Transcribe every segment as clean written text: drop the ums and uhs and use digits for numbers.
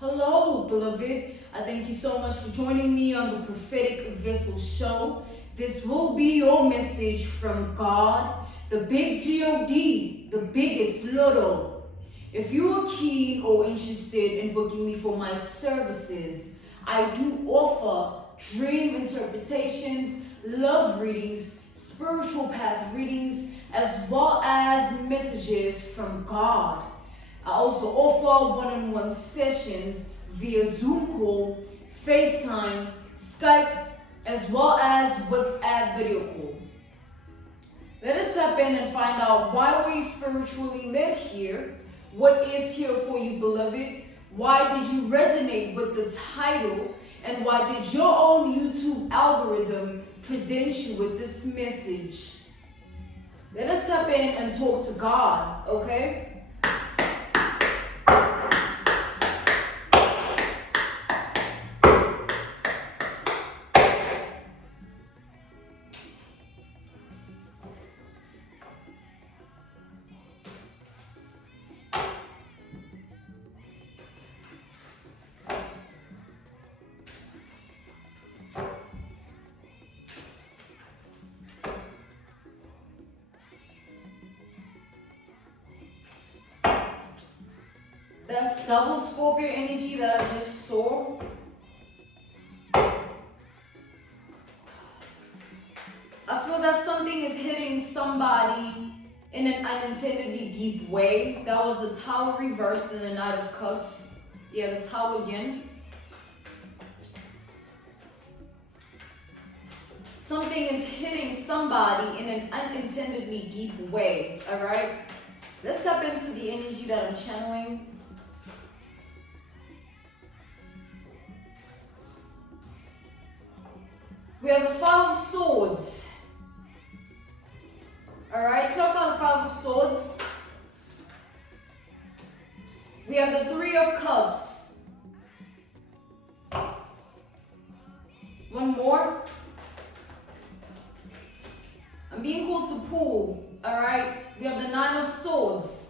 Hello, beloved. I thank you so much for joining me on the Prophetic Vessel Show. This will be your message from God, the big God, the biggest Lotto. If you are keen or interested in booking me for my services, I do offer dream interpretations, love readings, spiritual path readings, as well as messages from God. I also offer one-on-one sessions via Zoom call, FaceTime, Skype, as well as WhatsApp video call. Let us tap in and find out why we're spiritually led here. What is here for you, beloved? Why did you resonate with the title? And why did your own YouTube algorithm present you with this message? Let us tap in and talk to God, okay? That's double Scorpio energy that I just saw. I feel that something is hitting somebody in an unintendedly deep way. That was the Tower reversed in the Knight of Cups. Yeah, the Tower again. Something is hitting somebody in an unintendedly deep way, all right? Let's step into the energy that I'm channeling. We have the Five of Swords. Alright, talk about the Five of Swords. We have the Three of Cups. One more. I'm being called to pull. Alright, we have the Nine of Swords.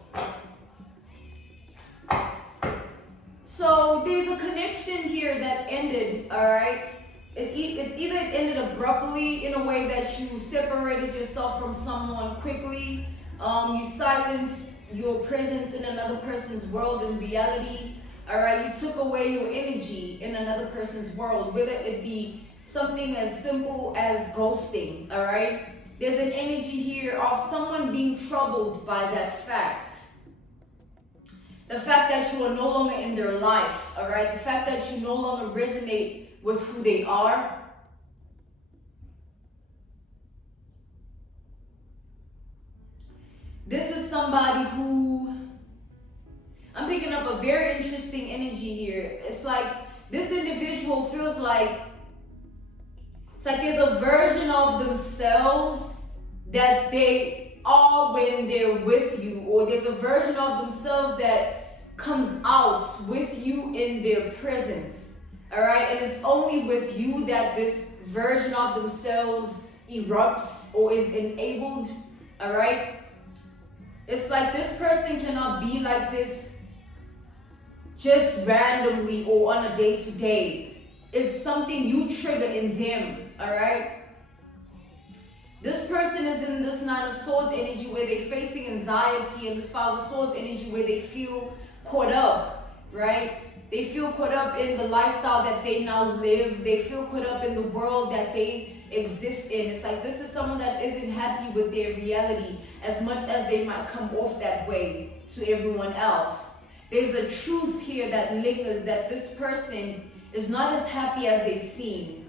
So there's a connection here that ended, alright? It's either it ended abruptly in a way that you separated yourself from someone quickly, you silenced your presence in another person's world and reality, all right? You took away your energy in another person's world, whether it be something as simple as ghosting, all right? There's an energy here of someone being troubled by that fact. The fact that you are no longer in their life, all right? The fact that you no longer resonate with who they are. This is somebody who, I'm picking up a very interesting energy here. It's like this individual feels like, it's like there's a version of themselves that they are when they're with you, or there's a version of themselves that comes out with you in their presence. All right, and it's only with you that this version of themselves erupts or is enabled. All right, it's like this person cannot be like this just randomly or on a day-to-day. It's something you trigger in them. All right, this person is in this Nine of Swords energy where they're facing anxiety, and this Five of Swords energy where they feel caught up, right? They feel caught up in the lifestyle that they now live. They feel caught up in the world that they exist in. It's like this is someone that isn't happy with their reality as much as they might come off that way to everyone else. There's a truth here that lingers, that this person is not as happy as they seem.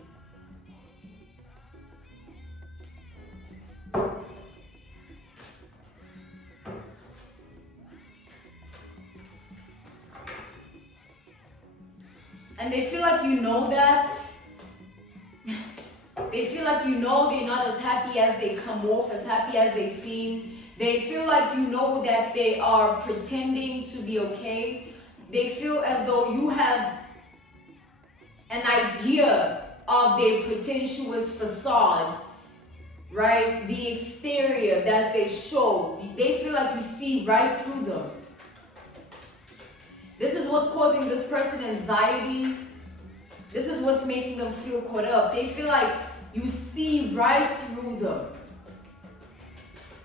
And they feel like you know that. They feel like you know they're not as happy as they come off, as happy as they seem. They feel like you know that they are pretending to be okay. They feel as though you have an idea of their pretentious facade, right? The exterior that they show. They feel like you see right through them. This is what's causing this person anxiety. This is what's making them feel caught up. They feel like you see right through them.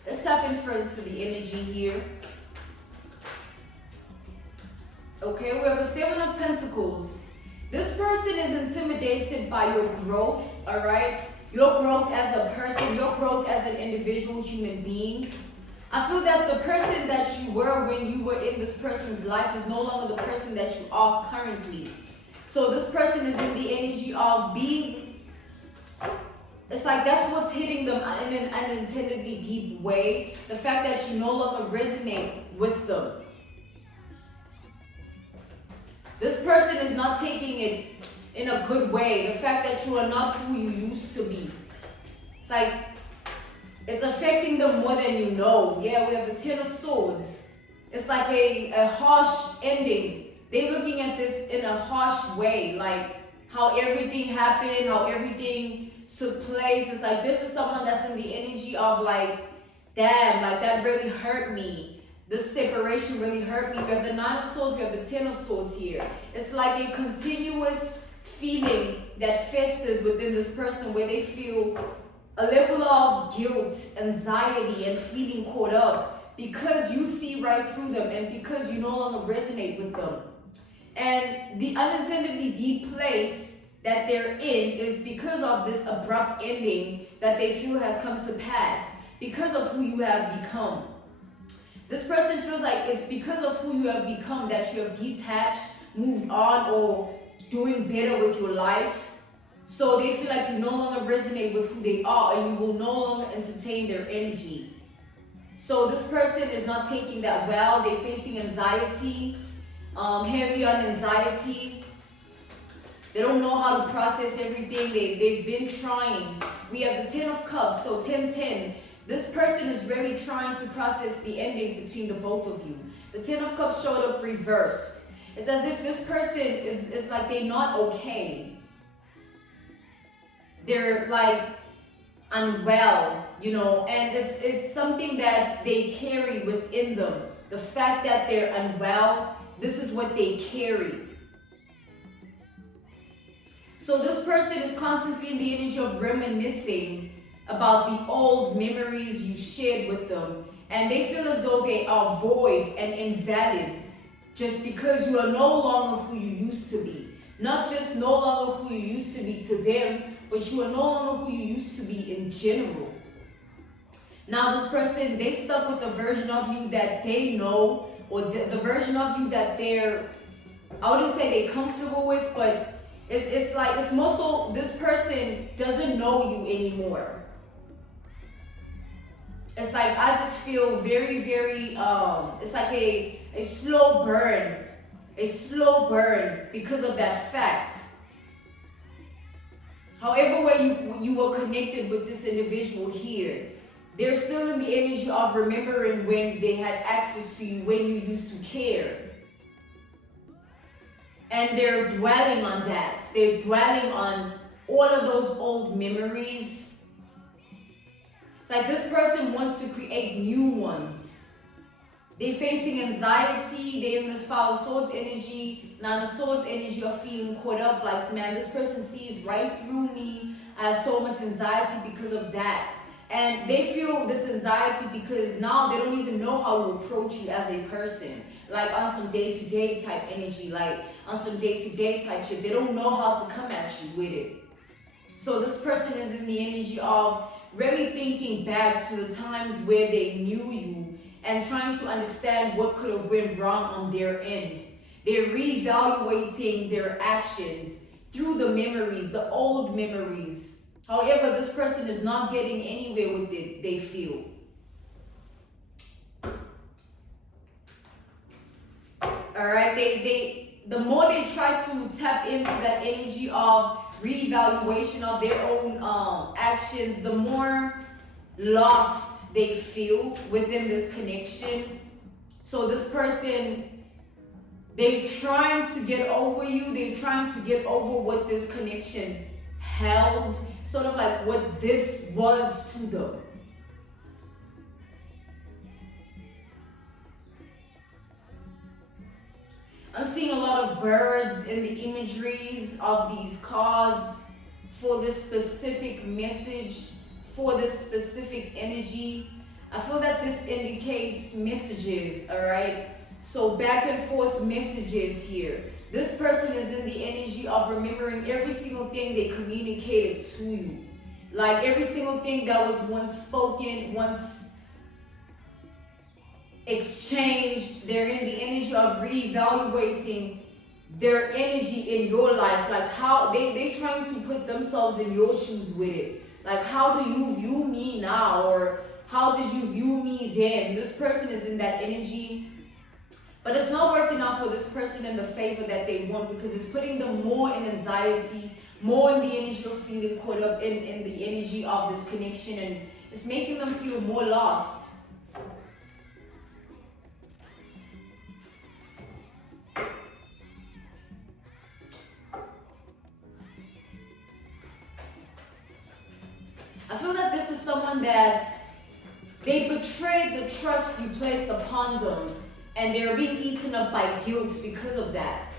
Let's tap in further to the energy here. Okay, we have the Seven of Pentacles. This person is intimidated by your growth, all right? Your growth as a person, your growth as an individual human being. I feel that the person that you were when you were in this person's life is no longer the person that you are currently. So this person is in the energy of being, it's like that's what's hitting them in an unintendedly deep way. The fact that you no longer resonate with them. This person is not taking it in a good way. The fact that you are not who you used to be. It's like, it's affecting them more than you know. Yeah, we have the Ten of Swords. It's like a harsh ending. They're looking at this in a harsh way. Like how everything happened, how everything took place. It's like this is someone that's in the energy of like, damn, like that really hurt me. This separation really hurt me. We have the Nine of Swords, we have the Ten of Swords here. It's like a continuous feeling that festers within this person where they feel a level of guilt, anxiety, and feeling caught up because you see right through them and because you no longer resonate with them. And the unintendedly deep place that they're in is because of this abrupt ending that they feel has come to pass because of who you have become. This person feels like it's because of who you have become that you have detached, moved on, or doing better with your life. So they feel like you no longer resonate with who they are and you will no longer entertain their energy. So this person is not taking that well. They're facing anxiety, heavy on anxiety. They don't know how to process everything. They've been trying. We have the Ten of Cups, so 10-10. This person is really trying to process the ending between the both of you. The Ten of Cups showed up reversed. It's as if this person is like they're not okay. They're like unwell, you know, and it's something that they carry within them. The fact that they're unwell, this is what they carry. So this person is constantly in the energy of reminiscing about the old memories you shared with them, and they feel as though they are void and invalid just because you are no longer who you used to be. Not just no longer who you used to be to them, but you are no longer who you used to be in general. Now this person, they stuck with the version of you that they know, or the version of you that they're, I wouldn't say they're comfortable with, but it's like, it's more so this person doesn't know you anymore. It's like, I just feel very, very, it's like a slow burn. A slow burn because of that fact. However way you were connected with this individual here, they're still in the energy of remembering when they had access to you, when you used to care. And they're dwelling on that. They're dwelling on all of those old memories. It's like this person wants to create new ones. They're facing anxiety. They're in this Five of Swords energy. Now the Swords energy of feeling caught up. Like, man, this person sees right through me. I have so much anxiety because of that. And they feel this anxiety because now they don't even know how to approach you as a person. Like on some day-to-day type energy. Like on some day-to-day type shit. They don't know how to come at you with it. So this person is in the energy of really thinking back to the times where they knew you and trying to understand what could have went wrong on their end. They're reevaluating their actions through the memories, the old memories. However, this person is not getting anywhere with it, they feel. Alright, the more they try to tap into that energy of reevaluation of their own actions, the more lost they feel within this connection. So this person, they're trying to get over you. They're trying to get over what this connection held, sort of like what this was to them. I'm seeing a lot of birds in the imageries of these cards for this specific message, for this specific energy. I feel that this indicates messages, all right? So back and forth messages here. This person is in the energy of remembering every single thing they communicated to you. Like every single thing that was once spoken, once exchanged. They're in the energy of reevaluating their energy in your life. Like how they trying to put themselves in your shoes with it. Like, how do you view me now? Or how did you view me then? This person is in that energy. But it's not working out for this person in the favor that they want, because it's putting them more in anxiety, more in the energy of feeling caught up in the energy of this connection, and it's making them feel more lost. I feel that this is someone that they betrayed the trust you placed upon them, and they're being eaten up by guilt because of that.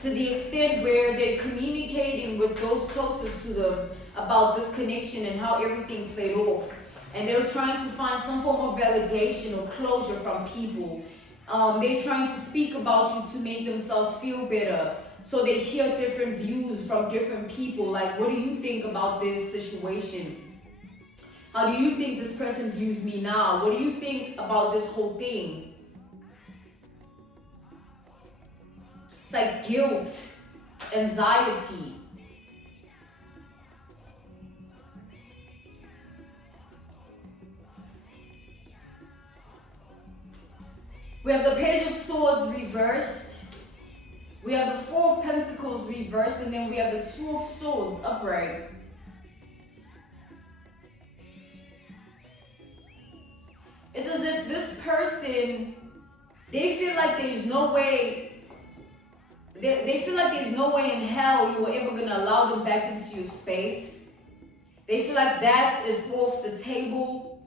To the extent where they're communicating with those closest to them about this connection and how everything played off. And they're trying to find some form of validation or closure from people. They're trying to speak about you to make themselves feel better. So they hear different views from different people. Like, what do you think about this situation? How do you think this person views me now? What do you think about this whole thing? It's like guilt, anxiety. We have the Page of Swords reversed. We have the Four of Pentacles reversed, and then we have the Two of Swords upright. It's as if this person, they feel like there's no way, they feel like there's no way in hell you were ever going to allow them back into your space. They feel like that is off the table.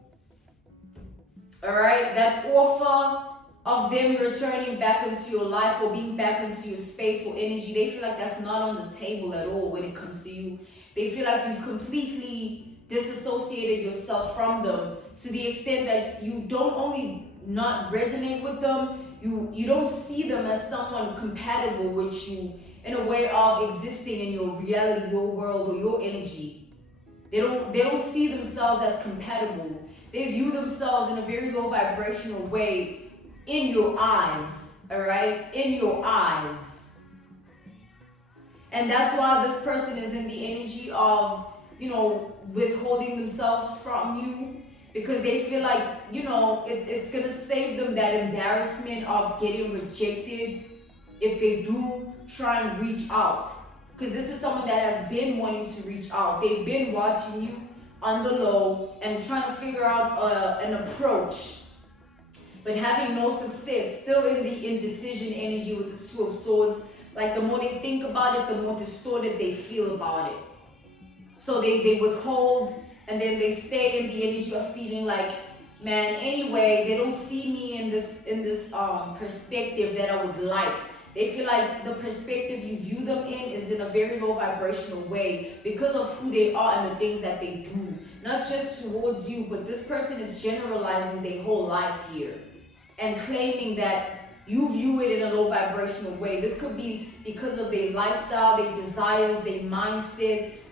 Alright, that offer of them returning back into your life or being back into your space or energy, they feel like that's not on the table at all when it comes to you. They feel like you've completely disassociated yourself from them, to the extent that you don't only not resonate with them, you don't see them as someone compatible with you in a way of existing in your reality, your world, or your energy. They don't see themselves as compatible. They view themselves in a very low vibrational way in your eyes, all right? In your eyes. And that's why this person is in the energy of, withholding themselves from you, because they feel like, it's going to save them that embarrassment of getting rejected if they do try and reach out. Because this is someone that has been wanting to reach out. They've been watching you on the low and trying to figure out an approach, but having no success, still in the indecision energy with the Two of Swords. Like, the more they think about it, the more distorted they feel about it. So they withhold, and then they stay in the energy of feeling like, man, anyway, they don't see me in this perspective that I would like. They feel like the perspective you view them in is in a very low vibrational way because of who they are and the things that they do. Not just towards you, but this person is generalizing their whole life here and claiming that you view it in a low vibrational way. This could be because of their lifestyle, their desires, their mindsets,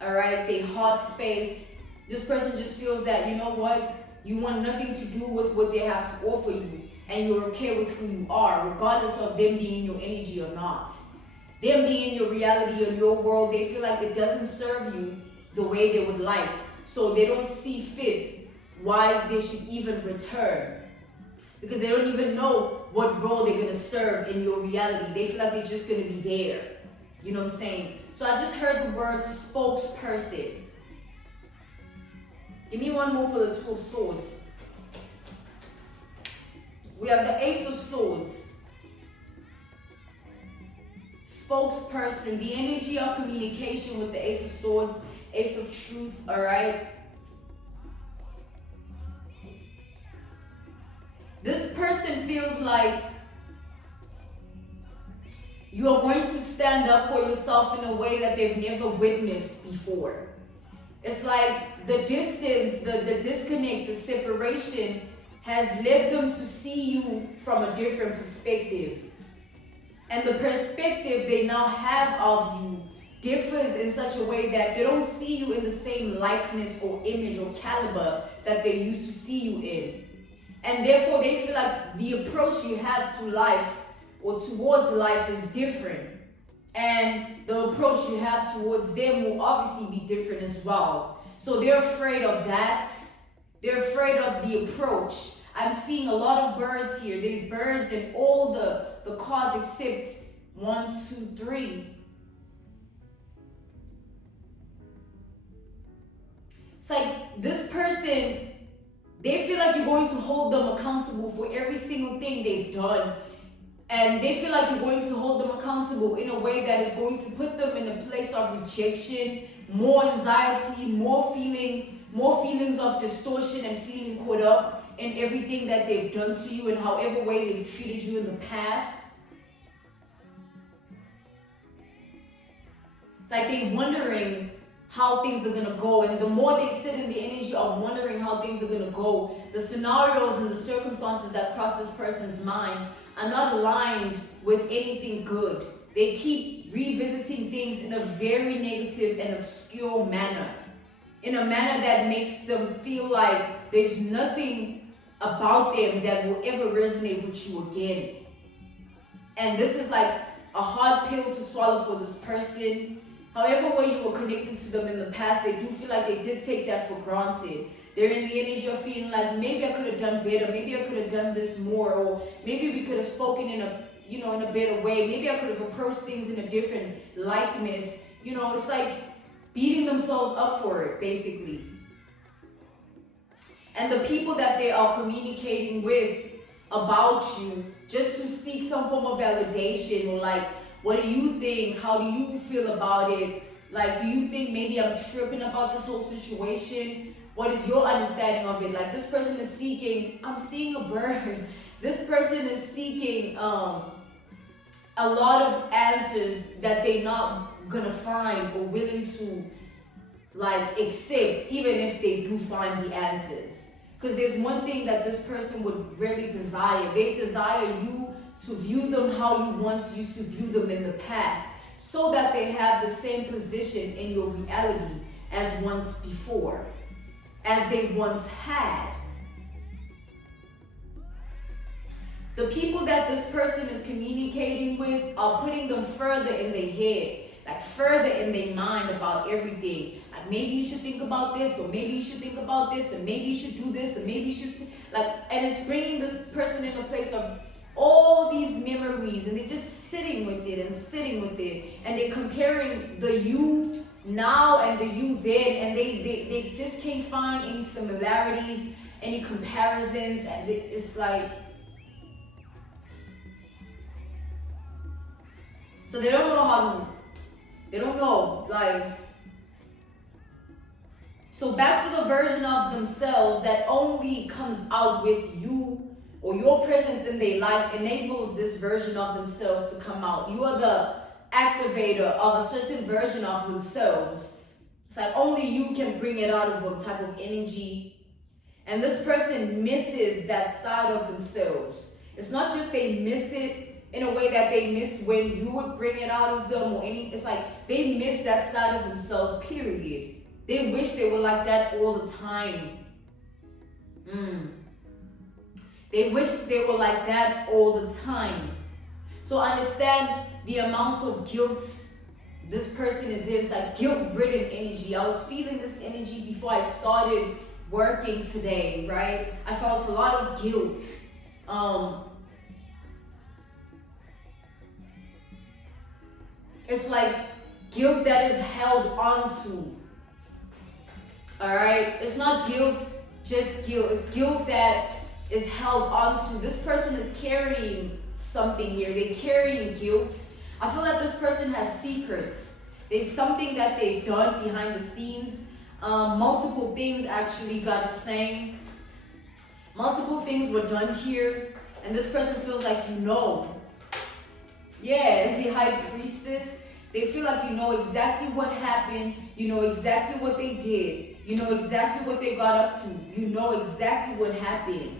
all right, their heart space. This person just feels that, you know what, you want nothing to do with what they have to offer you, and you're okay with who you are, regardless of them being in your energy or not. Them being in your reality or your world, they feel like it doesn't serve you the way they would like. So they don't see fit why they should even return, because they don't even know what role they're going to serve in your reality. They feel like they're just going to be there. You know what I'm saying? So I just heard the word spokesperson. Give me one more for the Two of Swords. We have the Ace of Swords. Spokesperson, the energy of communication with the Ace of Swords, Ace of Truth, all right? This person feels like You are going to stand up for yourself in a way that they've never witnessed before. It's like the distance, the disconnect, the separation has led them to see you from a different perspective. And the perspective they now have of you differs in such a way that they don't see you in the same likeness or image or caliber that they used to see you in. And therefore they feel like the approach you have to life or towards life is different. And the approach you have towards them will obviously be different as well. So they're afraid of that. They're afraid of the approach. I'm seeing a lot of birds here. There's birds in all the cards except 1, 2, 3. It's like this person, they feel like you're going to hold them accountable for every single thing they've done. And they feel like you're going to hold them accountable in a way that is going to put them in a place of rejection, more anxiety, more feelings of distortion and feeling caught up in everything that they've done to you and however way they've treated you in the past. It's like they're wondering how things are going to go, and the more they sit in the energy of wondering how things are going to go, the scenarios and the circumstances that cross this person's mind are not aligned with anything good. They keep revisiting things in a very negative and obscure manner, in a manner that makes them feel like there's nothing about them that will ever resonate with you again. And this is like a hard pill to swallow for this person. However way you were connected to them in the past, they do feel like they did take that for granted. They're in the energy of feeling like maybe I could have done better, maybe I could have done this more, or maybe we could have spoken in a better way, maybe I could have approached things in a different likeness. It's like beating themselves up for it, basically. And the people that they are communicating with about you, just to seek some form of validation, or like, what do you think? How do you feel about it? Like, do you think maybe I'm tripping about this whole situation? What is your understanding of it? Like, this person is seeking, I'm seeing a bird. This person is seeking a lot of answers that they're not gonna find or willing to like accept, even if they do find the answers. Because there's one thing that this person would really desire. They desire you to view them how you once used to view them in the past, so that they have the same position in your reality as once before, as they once had. The people that this person is communicating with are putting them further in their head, like further in their mind about everything. Like, maybe you should think about this, or maybe you should think about this, and maybe you should do this, and maybe you should, and it's bringing this person in a place of all these memories, and they're just sitting with it, and they're comparing the you now and the you then, and they just can't find any similarities, any comparisons, and it's like, so they don't know like, so back to the version of themselves that only comes out with you, or your presence in their life enables this version of themselves to come out. You are the activator of a certain version of themselves. It's like only you can bring it out of them type of energy. And this person misses that side of themselves. It's not just they miss it in a way that they miss when you would bring it out of them, it's like they miss that side of themselves, period. They wish they were like that all the time. They wish they were like that all the time. So understand the amount of guilt this person is in. It's like guilt-ridden energy. I was feeling this energy before I started working today, right? I felt a lot of guilt. It's like guilt that is held onto. Alright? It's not guilt, just guilt. It's guilt that is held onto. This person is carrying something here. They're carrying guilt. I feel like this person has secrets. There's something that they've done behind the scenes. Multiple things actually got a saying. Multiple things were done here. And this person feels like Yeah, the high priestess. They feel like you know exactly what happened. You know exactly what they did. You know exactly what they got up to. You know exactly what happened.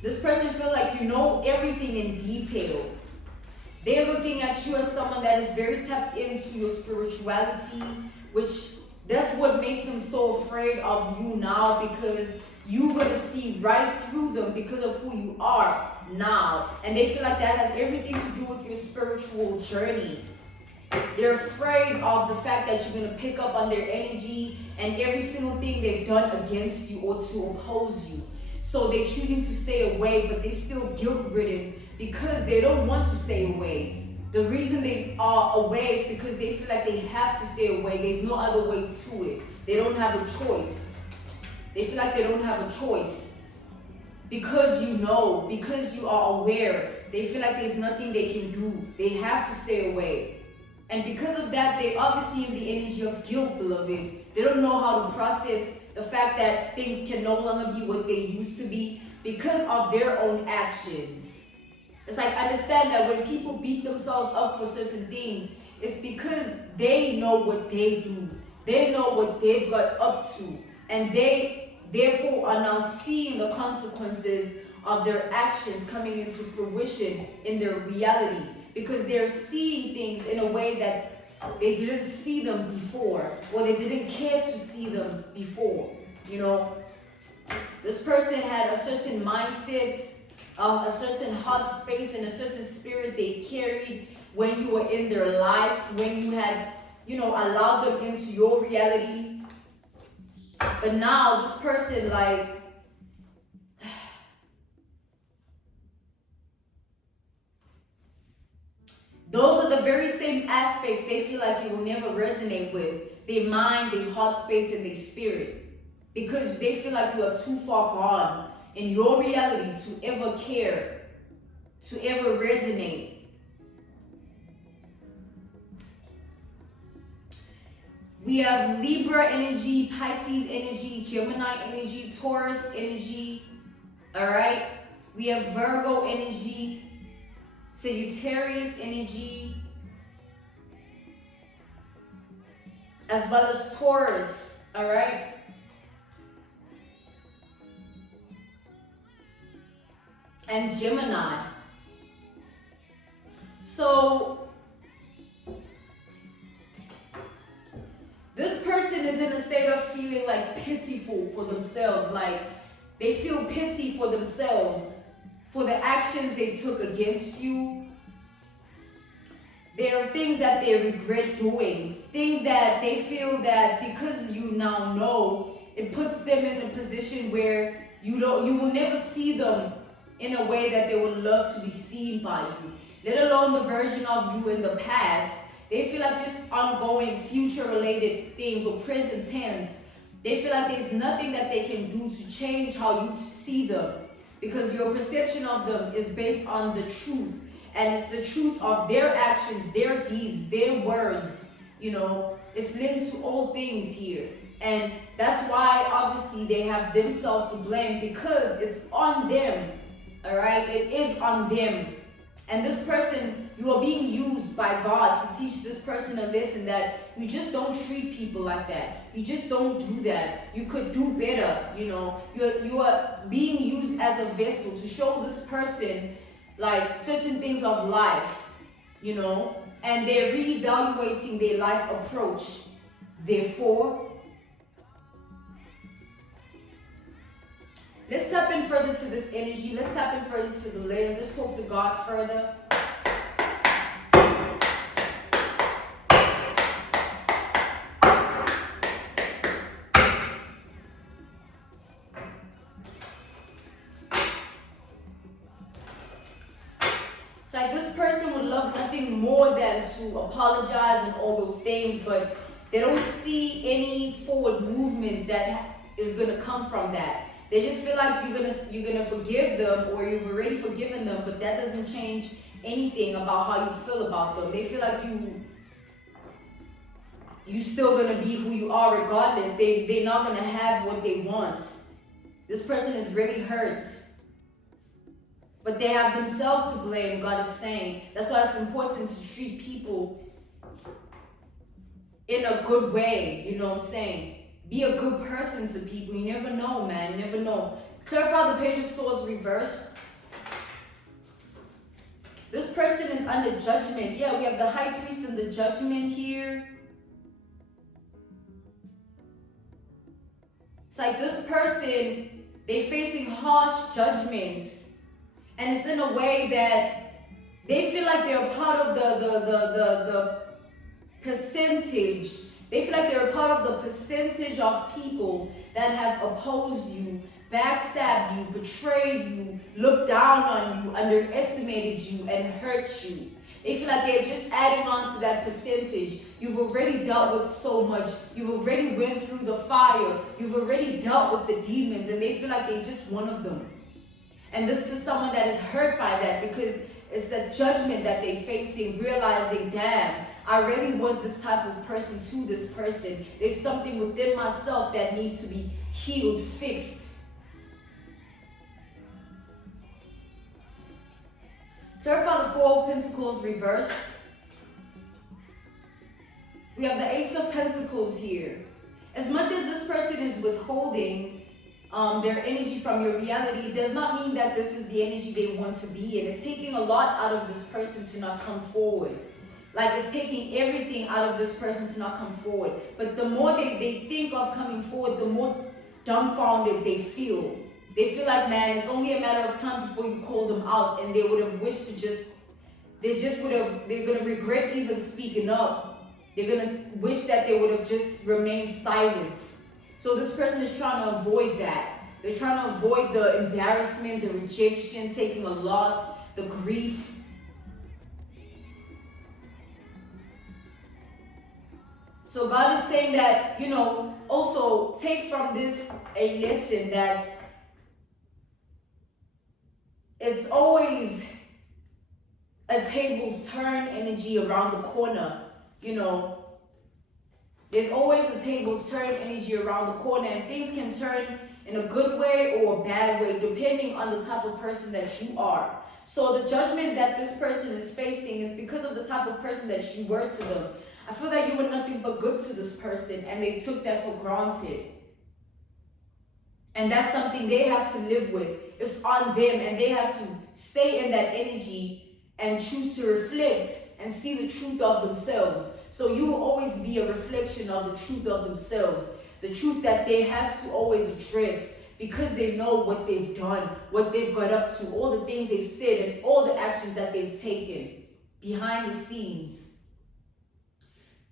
This person feels like you know everything in detail. They're looking at you as someone that is very tapped into your spirituality, which that's what makes them so afraid of you now, because you're going to see right through them because of who you are now. And they feel like that has everything to do with your spiritual journey. They're afraid of the fact that you're going to pick up on their energy and every single thing they've done against you or to oppose you. So they're choosing to stay away, but they're still guilt-ridden because they don't want to stay away. The reason they are away is because they feel like they have to stay away. There's no other way to it. They don't have a choice. They feel like they don't have a choice. Because you know, because you are aware, they feel like there's nothing they can do. They have to stay away. And because of that, they're obviously in the energy of guilt, beloved. They don't know how to process the fact that things can no longer be what they used to be because of their own actions. It's like, understand that when people beat themselves up for certain things, it's because they know what they do. They know what they've got up to. And they, therefore, are now seeing the consequences of their actions coming into fruition in their reality. Because they're seeing things in a way that they didn't see them before, or they didn't care to see them before. You know, this person had a certain mindset, a certain heart space, and a certain spirit they carried when you were in their life, when you had, you know, allowed them into your reality. But now this person, like, those are the very same aspects they feel like you will never resonate with. Their mind, their heart space, and their spirit. Because they feel like you are too far gone in your reality to ever care, to ever resonate. We have Libra energy, Pisces energy, Gemini energy, Taurus energy. Alright? We have Virgo energy, Sagittarius energy, as well as Taurus, all right? And Gemini. So, this person is in a state of feeling like pitiful for themselves, like they feel pity for themselves for the actions they took against you. There are things that they regret doing, things that they feel that because you now know, it puts them in a position where you will never see them in a way that they would love to be seen by you, let alone the version of you in the past. They feel like just ongoing future related things or present tense. They feel like there's nothing that they can do to change how you see them, because your perception of them is based on the truth. And it's the truth of their actions, their deeds, their words. You know, it's linked to all things here. And that's why, obviously, they have themselves to blame, because it's on them. All right? It is on them. And this person, you are being used by God to teach this person a lesson that you just don't treat people like that. You just don't do that. You could do better, you know. You are being used as a vessel to show this person like certain things of life, you know, and they're reevaluating their life approach. Therefore, let's tap in further to this energy. Let's tap in further to the layers. Let's talk to God further. It's like this person would love nothing more than to apologize and all those things, but they don't see any forward movement that is going to come from that. They just feel like you're gonna forgive them, or you've already forgiven them, but that doesn't change anything about how you feel about them. They feel like you still gonna be who you are regardless. They're not gonna have what they want. This person is really hurt. But they have themselves to blame, God is saying. That's why it's important to treat people in a good way, you know what I'm saying? Be a good person to people. You never know, man. You never know. Clarify the Page of Swords reversed. This person is under judgment. Yeah, we have the High Priest and the Judgment here. It's like this person, they're facing harsh judgments. And it's in a way that they feel like they're a part of the percentage. They feel like they're a part of the percentage of people that have opposed you, backstabbed you, betrayed you, looked down on you, underestimated you, and hurt you. They feel like they're just adding on to that percentage. You've already dealt with so much. You've already went through the fire. You've already dealt with the demons, and they feel like they're just one of them. And this is someone that is hurt by that because it's the judgment that they're facing, realizing, damn, I really was this type of person to this person. There's something within myself that needs to be healed, fixed. Clarify the Four of Pentacles reversed. We have the Ace of Pentacles here. As much as this person is withholding their energy from your reality, it does not mean that this is the energy they want to be in. It's taking a lot out of this person to not come forward. Like it's taking everything out of this person to not come forward. But the more they think of coming forward, the more dumbfounded they feel. They feel like, man, it's only a matter of time before you call them out, and they would have wished to they're gonna regret even speaking up. They're gonna wish that they would have just remained silent. So this person is trying to avoid that. They're trying to avoid the embarrassment, the rejection, taking a loss, the grief. So God is saying that, you know, also take from this a lesson that it's always a tables turn energy around the corner, you know. There's always a tables turn energy around the corner, and things can turn in a good way or a bad way, depending on the type of person that you are. So the judgment that this person is facing is because of the type of person that you were to them. I feel that you were nothing but good to this person, and they took that for granted. And that's something they have to live with. It's on them, and they have to stay in that energy and choose to reflect and see the truth of themselves. So you will always be a reflection of the truth of themselves, the truth that they have to always address, because they know what they've done, what they've got up to, all the things they've said, and all the actions that they've taken behind the scenes.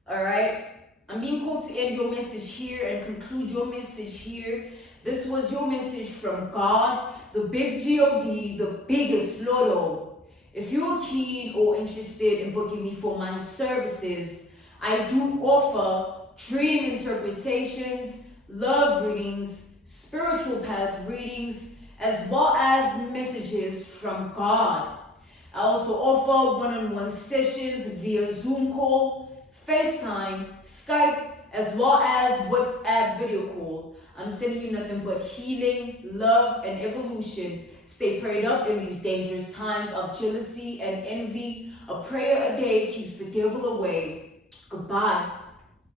All right? I'm being called to end your message here and conclude your message here. This was your message from God, the big G-O-D, the biggest Lotto. If you're keen or interested in booking me for my services, I do offer dream interpretations, love readings, spiritual path readings, as well as messages from God. I also offer one-on-one sessions via Zoom call, FaceTime, Skype, as well as WhatsApp video call. I'm sending you nothing but healing, love, and evolution. Stay prayed up in these dangerous times of jealousy and envy. A prayer a day keeps the devil away. Goodbye.